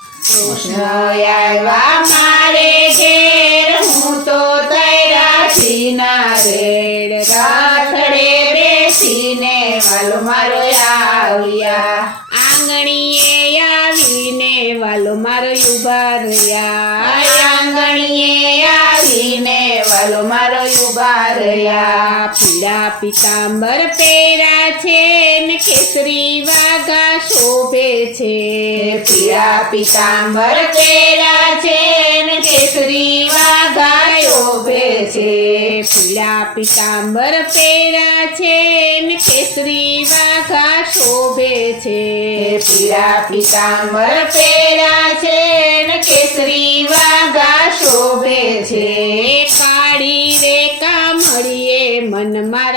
કૃષ્ણ આવ્યા મારે ઘેર, હું તો તૈરા છીના રેડ, ગાથડે બેસીને વાલો મારો આવ્યા, આંગણીએ આવીને વાલો મારો ઉભા રહ્યા, આંગણીએ આવીને વાલો મારો ઉભા રહ્યા, પીળા પીતાંબર પહેરા છે ને કેસરી વાઘા શોભે છે, પીળા પીતાંબર પહેરા છે ને કેસરી વાઘા શોભે છે, પીળા પીતાંબર પહેરા છે ને કેસરી વાઘા શોભે છે, પીળા પીતાંબર પહેરા છે ને કેસરી વાઘા શોભે છે, કાળી રે કામળીએ મન મારું